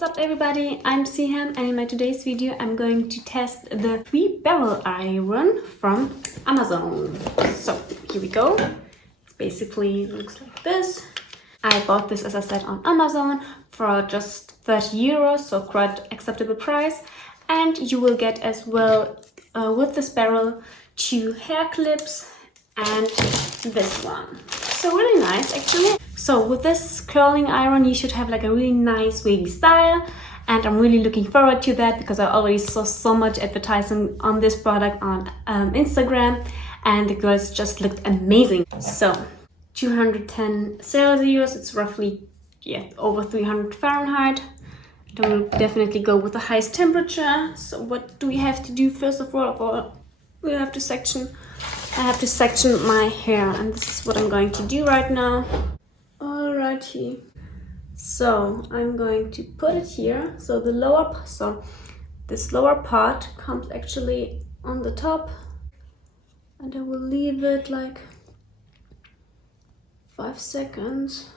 What's up everybody, I'm Siham and in my today's video I'm going to test the 3-barrel iron from Amazon. So here we go. It basically looks like this. I bought this, as I said, on Amazon for just 30 euros, so quite acceptable price. And you will get as well with this barrel 2 hair clips and this one. So really nice actually. So with this curling iron you should have like a really nice wavy style, and I'm really looking forward to that because I already saw so much advertising on this product on Instagram and the girls just looked amazing. So 210 Celsius, it's roughly over 300 Fahrenheit. I will definitely go with the highest temperature. So what do we have to do first of all? We have to section. I have to section my hair, and this is what I'm going to do right now. Alrighty. So I'm going to put it here. So this lower part comes actually on the top, and I will leave it like 5 seconds.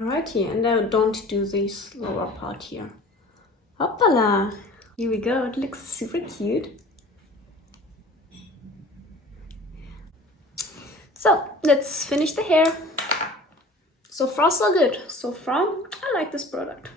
Alrighty, and I don't do this lower part here. Hoppala! Here we go, it looks super cute. So, let's finish the hair. So far so good. So far, I like this product.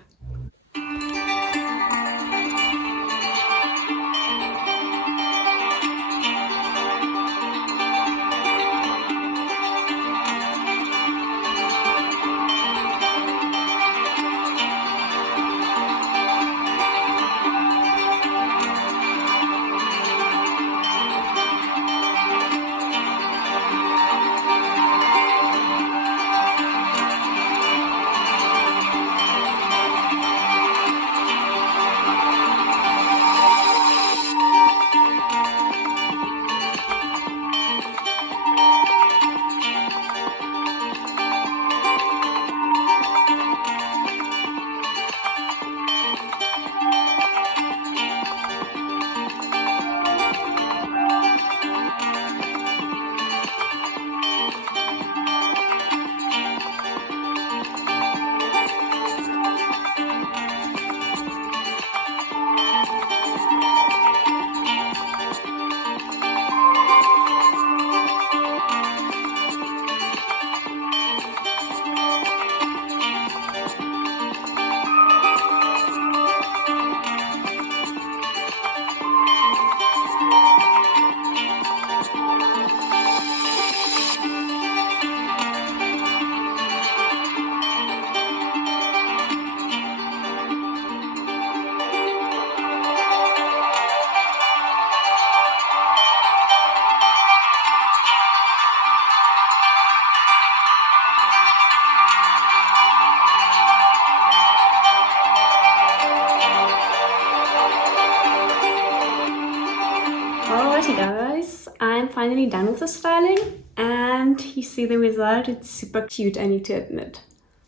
Alrighty guys, I'm finally done with the styling and you see the result. It's super cute, I need to admit.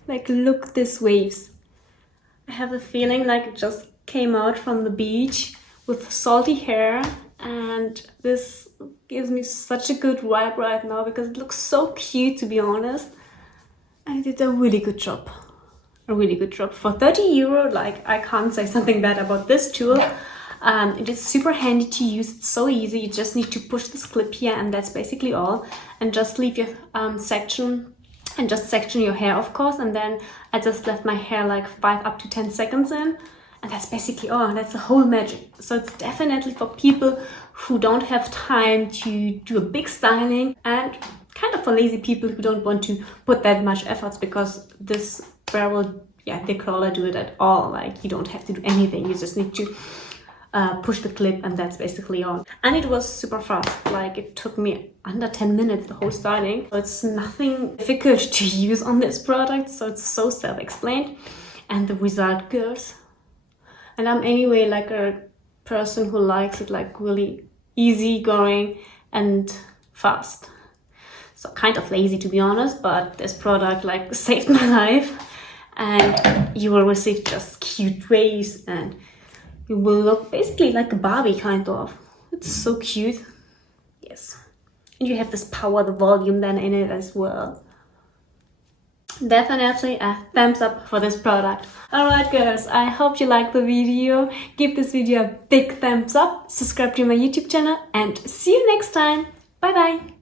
Like, look these waves. I have a feeling like it just came out from the beach with salty hair, and this gives me such a good vibe right now because it looks so cute, to be honest. And it did a really good job. A really good job. For 30 euro, like, I can't say something bad about this tool. It is super handy to use. It's so easy. You just need to push this clip here and that's basically all, and just leave your section and just section your hair, of course. And then I just left my hair like 5 up to 10 seconds in, and that's basically all. That's the whole magic. So it's definitely for people who don't have time to do a big styling, and kind of for lazy people who don't want to put that much efforts, because this barrel, the curler do it at all. Like, you don't have to do anything. You just need to push the clip, and that's basically all. And it was super fast. Like, it took me under 10 minutes, the whole styling. So it's nothing difficult to use on this product, so it's so self-explained, and the result goes. And I'm anyway like a person who likes it like really easy going and fast. So kind of lazy, to be honest, but this product like saved my life. And you will receive just cute waves and you will look basically like a Barbie kind of. It's so cute. Yes. And you have this power, the volume then in it as well. Definitely a thumbs up for this product. Alright girls, I hope you liked the video. Give this video a big thumbs up, subscribe to my YouTube channel, and see you next time. Bye bye.